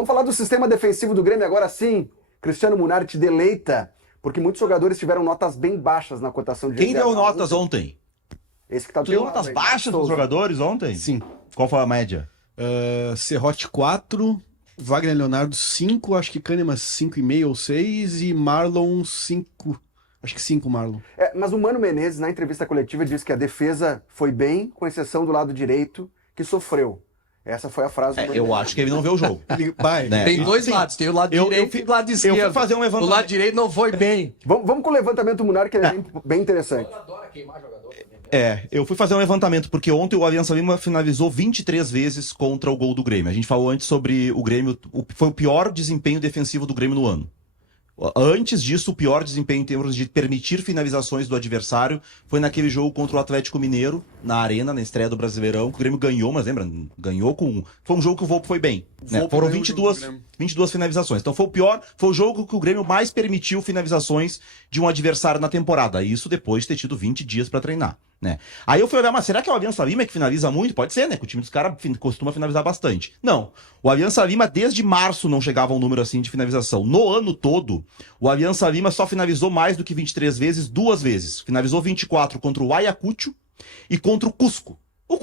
Vamos falar do sistema defensivo do Grêmio agora sim. Cristiano Munari te deleita, porque muitos jogadores tiveram notas bem baixas na cotação de Quem deu GZH notas ontem? Esse que tá do Tu deu teu lado notas aí, baixas pros Souza. jogadores ontem? Sim. Qual foi a média? Serrote 4, Wagner Leonardo 5, acho que Kahneman 5,5 ou 6 e Marlon 5. Acho que 5, Marlon. Mas o Mano Menezes, na entrevista coletiva, disse que a defesa foi bem, com exceção do lado direito, que sofreu. Essa foi a frase do Mano Eu Menezes. acho que ele não vê o jogo. Né? Tem dois lados, tem o lado direito e o lado esquerdo. Eu fui fazer um O levantamento. lado direito não foi bem. Vamos com o levantamento do Munari, que ele é bem interessante. Eu fui fazer um levantamento, porque ontem o Aliança Lima finalizou 23 vezes contra o gol do Grêmio. A gente falou antes sobre o Grêmio, foi o pior desempenho defensivo do Grêmio no ano. Antes disso, o pior desempenho em termos de permitir finalizações do adversário foi naquele jogo contra o Atlético Mineiro, na Arena, na estreia do Brasileirão, que o Grêmio ganhou, mas lembra? Ganhou com... Foi um jogo que o Volpe foi bem. Né? Volpe Foram ganhou o jogo do 22 finalizações. Então foi o pior, foi o jogo que o Grêmio mais permitiu finalizações de um adversário na temporada. Isso depois de ter tido 20 dias para treinar. Né? Aí eu fui olhar, mas será que é o Aliança Lima que finaliza muito? Pode ser, né? Que o time dos caras costuma finalizar bastante. Não. O Aliança Lima, desde março, não chegava a um número assim de finalização. No ano todo, o Aliança Lima só finalizou mais do que 23 vezes, 2 vezes. Finalizou 24 contra o Ayacucho e contra o Cusco. O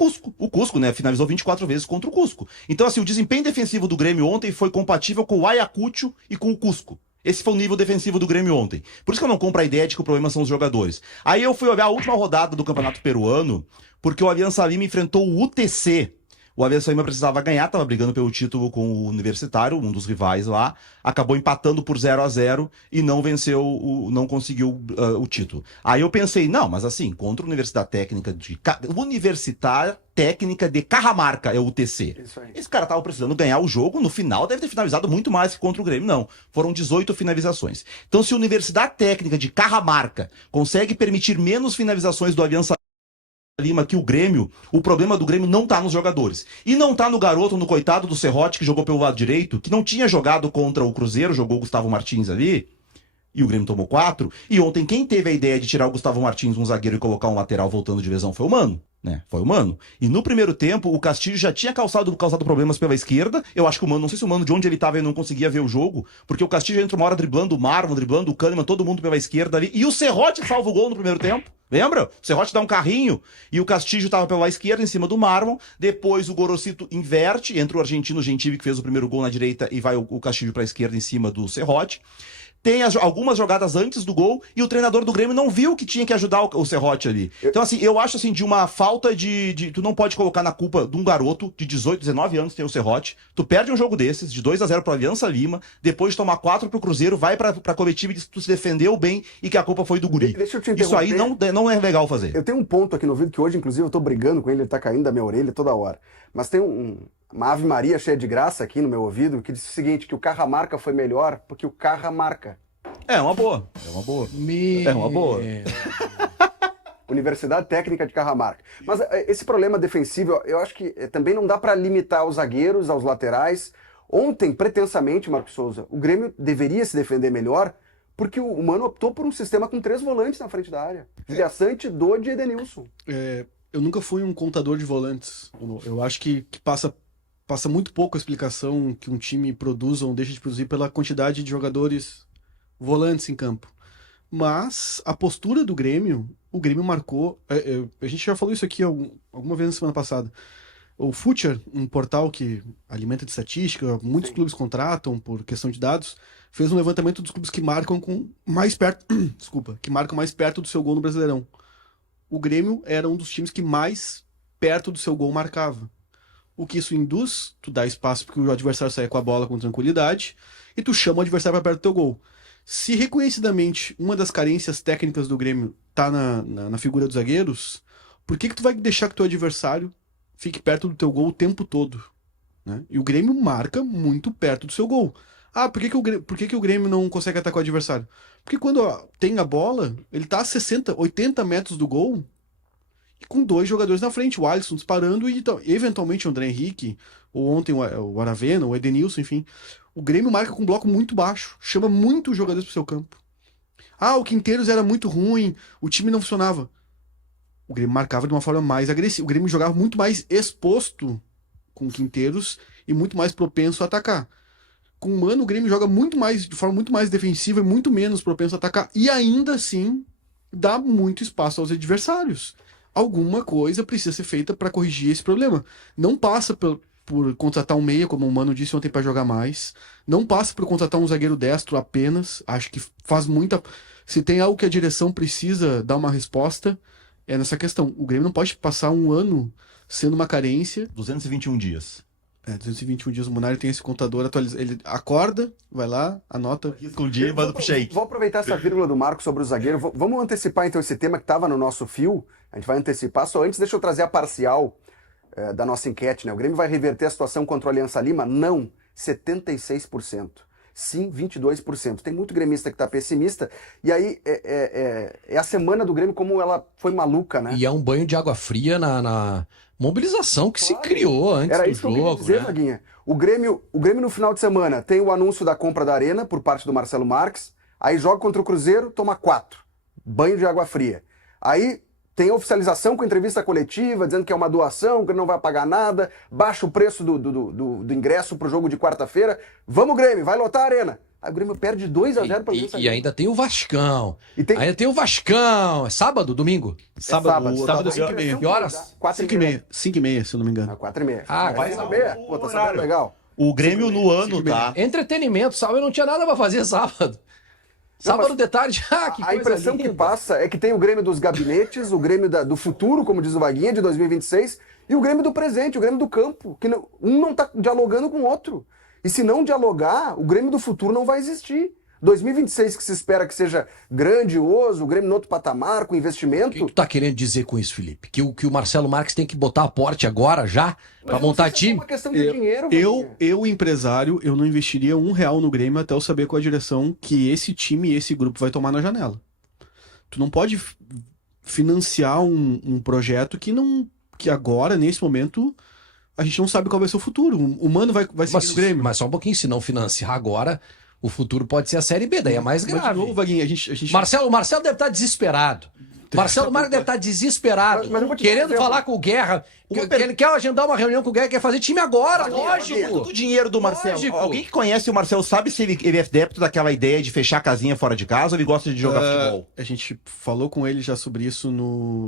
Cusco, né? Finalizou 24 vezes contra o Cusco. Então, assim, o desempenho defensivo do Grêmio ontem foi compatível com o Ayacucho e com o Cusco. Esse foi o nível defensivo do Grêmio ontem. Por isso que eu não compro a ideia de que o problema são os jogadores. Aí eu fui olhar a última rodada do Campeonato Peruano, porque o Aliança Lima enfrentou o UTC. O Aliança Lima precisava ganhar, estava brigando pelo título com o Universitário, um dos rivais lá. Acabou empatando por 0-0 e não venceu, não conseguiu o título. Aí eu pensei, não, mas assim, contra a Universidade Técnica de Cajamarca, é o UTC. Isso aí. Esse cara tava precisando ganhar o jogo, no final deve ter finalizado muito mais que contra o Grêmio. Não, foram 18 finalizações. Então se a Universidade Técnica de Cajamarca consegue permitir menos finalizações do Aliança Lima que o Grêmio, o problema do Grêmio não tá nos jogadores. E não tá no garoto, no coitado do Serrote, que jogou pelo lado direito, que não tinha jogado contra o Cruzeiro, jogou o Gustavo Martins ali, e o Grêmio tomou 4. E ontem quem teve a ideia de tirar o Gustavo Martins, um zagueiro, e colocar um lateral voltando de lesão foi o Mano. Né? Foi o Mano. E no primeiro tempo, o Castilho já tinha causado problemas pela esquerda. Eu acho que o Mano, não sei se o Mano, de onde ele tava, ele não conseguia ver o jogo, porque o Castilho entra uma hora driblando o Marlon, driblando o Kahneman, todo mundo pela esquerda ali. E o Serrote salva o gol no primeiro tempo. Lembra? O Serrote dá um carrinho e o Castilho tava pela esquerda, em cima do Marlon. Depois o Gorosito inverte, entra o argentino Gentili, que fez o primeiro gol na direita, e vai o Castilho pra esquerda, em cima do Serrote. Tem algumas jogadas antes do gol e o treinador do Grêmio não viu que tinha que ajudar o Serrote ali. Então, assim, eu acho assim, de uma falta de. Tu não pode colocar na culpa de um garoto de 18, 19 anos, tem o Serrote. Tu perde um jogo desses, de 2-0 pro Aliança Lima, depois de tomar 4 pro Cruzeiro, vai pra coletiva e diz que tu se defendeu bem e que a culpa foi do guri. Deixa eu te Isso aí interromper. não é legal fazer. Eu tenho um ponto aqui no vídeo que hoje, inclusive, eu tô brigando com ele, ele tá caindo da minha orelha toda hora. Mas tem uma Ave Maria cheia de graça aqui no meu ouvido que diz o seguinte, que o Cajamarca foi melhor porque o Cajamarca. É uma boa. É uma boa. É uma boa. Universidade Técnica de Cajamarca. Mas esse problema defensivo, eu acho que também não dá para limitar aos zagueiros, aos laterais. Ontem, pretensamente, Marcos Souza, o Grêmio deveria se defender melhor, porque o Mano optou por um sistema com 3 volantes na frente da área. Vilhaçante, Dodi e Edenilson. Eu nunca fui um contador de volantes. Eu acho que passa muito pouco a explicação que um time produza ou deixa de produzir pela quantidade de jogadores volantes em campo. Mas a postura do Grêmio, o Grêmio marcou. A gente já falou isso aqui alguma vez na semana passada. O Future, um portal que alimenta de estatística, muitos clubes contratam por questão de dados, fez um levantamento dos clubes que marcam mais perto. Desculpa, que marcam mais perto do seu gol no Brasileirão. O Grêmio era um dos times que mais perto do seu gol marcava. O que isso induz? Tu dá espaço para que o adversário saia com a bola com tranquilidade e tu chama o adversário para perto do teu gol. Se reconhecidamente uma das carências técnicas do Grêmio tá na figura dos zagueiros, por que tu vai deixar que teu adversário fique perto do teu gol o tempo todo? Né? E o Grêmio marca muito perto do seu gol. Ah, por que o Grêmio não consegue atacar o adversário? Porque quando tem a bola, ele tá a 60, 80 metros do gol e com 2 jogadores na frente, o Alisson disparando e eventualmente o André Henrique, ou ontem o Aravena, o Edenilson, enfim. O Grêmio marca com um bloco muito baixo, chama muitos jogadores pro seu campo. Ah, o Quinteiros era muito ruim, o time não funcionava. O Grêmio marcava de uma forma mais agressiva. O Grêmio jogava muito mais exposto com o Quinteiros e muito mais propenso a atacar. com o Mano, o Grêmio joga de forma muito mais defensiva e muito menos propenso a atacar. E ainda assim, dá muito espaço aos adversários. Alguma coisa precisa ser feita para corrigir esse problema. Não passa por contratar um meia, como o Mano disse ontem, para jogar mais. Não passa por contratar um zagueiro destro apenas. Acho que faz muita... Se tem algo que a direção precisa dar uma resposta, é nessa questão. O Grêmio não pode passar um ano sendo uma carência. 221 dias. 221 dias o Munari tem esse contador atualizado. Ele acorda, vai lá, anota. Risca um dia e manda pro shake. Vou aproveitar essa vírgula do Marco sobre o zagueiro. Vamos antecipar então esse tema que estava no nosso fio. A gente vai antecipar. Só antes, deixa eu trazer a parcial da nossa enquete, né? O Grêmio vai reverter a situação contra o Aliança Lima? Não, 76%. Sim, 22%. Tem muito gremista que está pessimista. E aí é a semana do Grêmio como ela foi maluca, né? E é um banho de água fria na mobilização que se criou antes Era do isso que eu queria jogo, dizer, né? Vaguinha. O Grêmio no final de semana tem o anúncio da compra da Arena por parte do Marcelo Marques. Aí joga contra o Cruzeiro, toma 4. Banho de água fria. Aí tem a oficialização com entrevista coletiva, dizendo que é uma doação, que não vai pagar nada, baixa o preço do ingresso pro jogo de quarta-feira. Vamos, Grêmio, vai lotar a Arena. Aí o Grêmio perde 2-0 para o Aliança E Lima. ainda tem o Vascão. E tem- Ainda tem o Vascão. É sábado, domingo? Sábado, sábado, 5h30. Que horas? 4h30. 5h30, se eu não me engano. 4h30. Ah, vai vai saber? Pô, tá sabendo legal. O Grêmio no ano, tá? Entretenimento, sábado eu não tinha nada pra fazer sábado. Sábado mas de tarde, que A coisa impressão linda. que passa é que tem o Grêmio dos gabinetes, o Grêmio do futuro, como diz o Vaguinha, de 2026, e o Grêmio do presente, o Grêmio do campo, que um não tá dialogando com o outro. E se não dialogar, o Grêmio do futuro não vai existir. 2026, que se espera que seja grandioso, o Grêmio no outro patamar, com O investimento. que tu tá querendo dizer com isso, Felipe? Que o Marcelo Marques tem que botar aporte agora, já, pra Mas montar não sei se é time? uma questão de dinheiro, Vaguinha. Eu, empresário, eu não investiria R$1 no Grêmio até eu saber qual a direção que esse time e esse grupo vai tomar na janela. Tu não pode financiar um projeto que agora, nesse momento, a gente não sabe qual vai ser o futuro. O Mano vai seguir no Grêmio. Mas só um pouquinho, se não financiar agora, o futuro pode ser a Série B, daí é mais Mas, de grave. novo, Vaguinha, a gente... Marcelo deve estar desesperado. Marcelo Marques deve estar desesperado, Mas eu vou te dar um querendo exemplo. falar com o Guerra. Uma Ele quer agendar uma reunião com o Guerra, quer fazer time agora, lógico. O dinheiro do Marcelo. Lógico. Alguém que conhece o Marcelo sabe se ele é adepto daquela ideia de fechar a casinha fora de casa ou ele gosta de jogar futebol? A gente falou com ele já sobre isso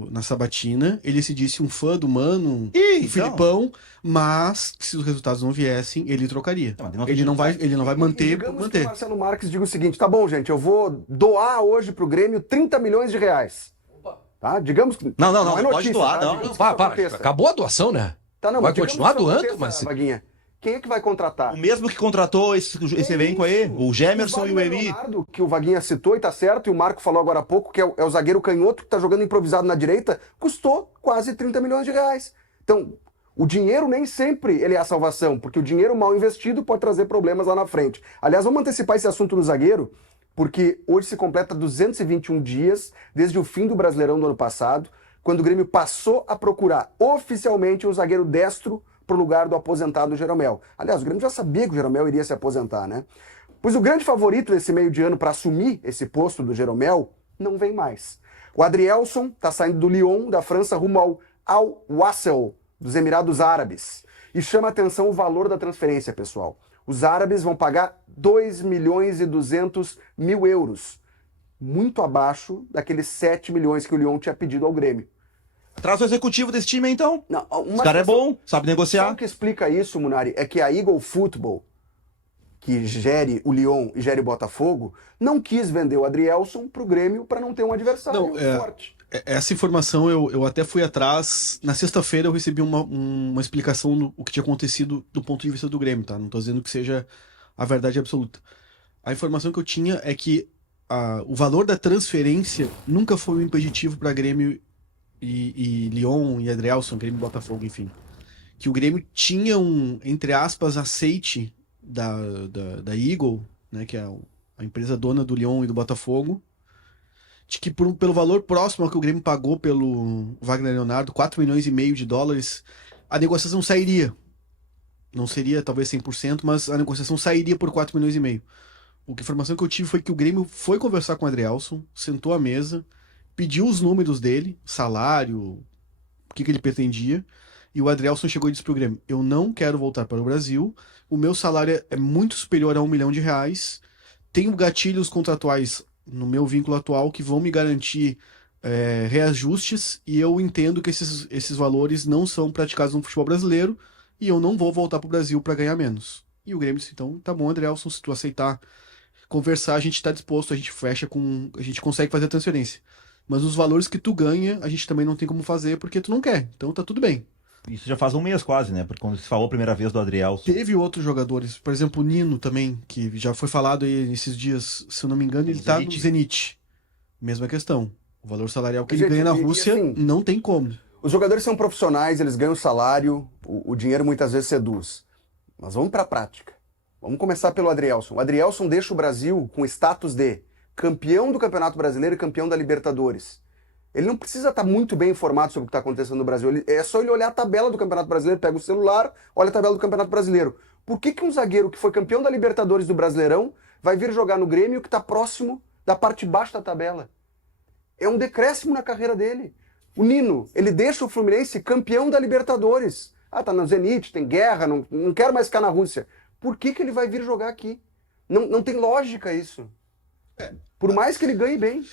na sabatina. Ele se disse um fã do Mano, Ih, do então. Filipão, mas se os resultados não viessem, ele trocaria. Não, mas não tem Ele não vai manter por Digamos que o manter. Marcelo Marques diga o seguinte, tá bom, gente, eu vou doar hoje pro Grêmio 30 milhões de reais. Tá? Digamos que... Não, é pode doar, não. Digamos que Para, isso aconteça. acabou a doação, né? Tá, não, Vai mas digamos continuar que isso doando, aconteça, mas- Vaguinha, quem é que vai contratar? O mesmo que contratou esse elenco aí, o Gemerson e o Wagner Eli. Leonardo, que o Vaguinha citou e tá certo, e o Marco falou agora há pouco, que é o zagueiro canhoto que tá jogando improvisado na direita, custou quase 30 milhões de reais. Então, o dinheiro nem sempre ele é a salvação, porque o dinheiro mal investido pode trazer problemas lá na frente. Aliás, vamos antecipar esse assunto no zagueiro, porque hoje se completa 221 dias desde o fim do Brasileirão do ano passado, quando o Grêmio passou a procurar oficialmente um zagueiro destro pro lugar do aposentado Jeromel. Aliás, o Grêmio já sabia que o Jeromel iria se aposentar, né? Pois o grande favorito nesse meio de ano para assumir esse posto do Jeromel não vem mais. O Adrielson está saindo do Lyon, da França, rumo ao Al-Wassel, dos Emirados Árabes. E chama atenção o valor da transferência, pessoal. Os árabes vão pagar 2.200.000 euros, muito abaixo daqueles 7 milhões que o Lyon tinha pedido ao Grêmio. Traz o executivo desse time, então. Não, Esse cara é bom, sabe Só negociar. o que explica isso, Munari, é que a Eagle Football, que gere o Lyon e gere o Botafogo, não quis vender o Adrielson pro Grêmio para não ter um adversário Não, forte. Essa informação eu até fui atrás. Na sexta-feira eu recebi uma explicação do que tinha acontecido do ponto de vista do Grêmio, tá? Não tô dizendo que seja a verdade absoluta. A informação que eu tinha é que o valor da transferência nunca foi um impeditivo para Grêmio e Lyon e Adrielson, Grêmio e Botafogo, enfim. Que o Grêmio tinha entre aspas, aceite da Eagle, né, que é a empresa dona do Lyon e do Botafogo, de que pelo valor próximo ao que o Grêmio pagou pelo Wagner Leonardo, 4 milhões e meio de dólares, a negociação sairia. Não seria talvez 100%, mas a negociação sairia por 4 milhões e meio. A informação que eu tive foi que o Grêmio foi conversar com o Adrielson, sentou à mesa, pediu os números dele, salário, o que ele pretendia, e o Adrielson chegou e disse pro Grêmio: eu não quero voltar para o Brasil, o meu salário é muito superior a R$1 milhão, tenho gatilhos contratuais no meu vínculo atual que vão me garantir reajustes, e eu entendo que esses valores não são praticados no futebol brasileiro, e eu não vou voltar para o Brasil para ganhar menos. E o Grêmio disse, então, tá bom, Adrielson, se tu aceitar conversar, a gente está disposto, a gente consegue fazer a transferência. Mas os valores que tu ganha, a gente também não tem como fazer porque tu não quer. Então tá tudo bem. Isso já faz um mês quase, né? Porque quando se falou a primeira vez do Adrielson. Teve outros jogadores, por exemplo, o Nino também, que já foi falado aí esses dias, se eu não me engano, ele tá no Zenit. Mesma questão. O valor salarial que ele ganha na Rússia assim, não tem como. Os jogadores são profissionais, eles ganham salário, o dinheiro muitas vezes seduz. Mas vamos para a prática. Vamos começar pelo Adrielson. O Adrielson deixa o Brasil com status de campeão do Campeonato Brasileiro e campeão da Libertadores. Ele não precisa estar muito bem informado sobre o que está acontecendo no Brasil. É só ele olhar a tabela do Campeonato Brasileiro, pega o celular, olha a tabela do Campeonato Brasileiro. Por que um zagueiro que foi campeão da Libertadores do Brasileirão vai vir jogar no Grêmio que está próximo da parte de baixo da tabela? É um decréscimo na carreira dele. O Nino, ele deixa o Fluminense campeão da Libertadores. Ah, tá no Zenit, tem guerra, não quero mais ficar na Rússia. Por que ele vai vir jogar aqui? Não tem lógica isso. Por mais que ele ganhe bem.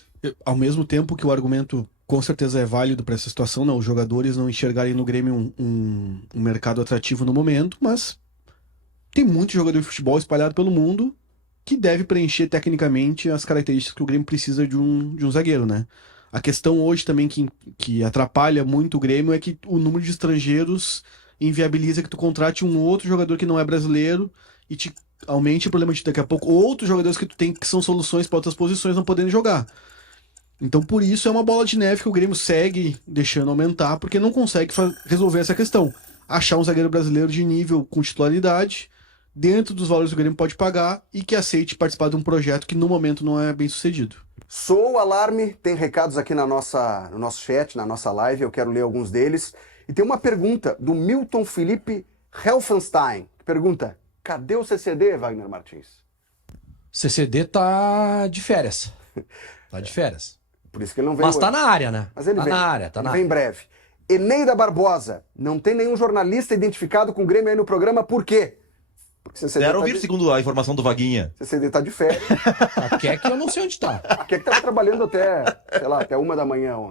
Ao mesmo tempo que o argumento com certeza é válido para essa situação, não, os jogadores não enxergarem no Grêmio um mercado atrativo no momento, mas tem muito jogador de futebol espalhado pelo mundo que deve preencher tecnicamente as características que o Grêmio precisa de um zagueiro, né? A questão hoje também que atrapalha muito o Grêmio é que o número de estrangeiros inviabiliza que tu contrate um outro jogador que não é brasileiro e te aumente o problema de daqui a pouco outros jogadores que tu tem que são soluções para outras posições não podendo jogar. Então por isso é uma bola de neve que o Grêmio segue deixando aumentar, porque não consegue resolver essa questão. Achar um zagueiro brasileiro de nível com titularidade, dentro dos valores que o Grêmio pode pagar e que aceite participar de um projeto que no momento não é bem sucedido. Soou o alarme, tem recados aqui no nosso chat, na nossa live, eu quero ler alguns deles. E tem uma pergunta do Milton Felipe Helfenstein, que pergunta, cadê o CCD, Wagner Martins? CCD tá de férias. Tá de férias. Por isso que ele não vem Mas hoje. tá na área, né? Mas ele tá vem. na área, tá Ele na vem em área. breve. Eneida Barbosa, não tem nenhum jornalista identificado com o Grêmio aí no programa, por quê? Porque CCD Zero tá ouvir, segundo a informação do Vaguinha. CCD tá de férias. A Keck eu não sei onde tá. Aqui é que tava trabalhando até 1 da manhã ontem.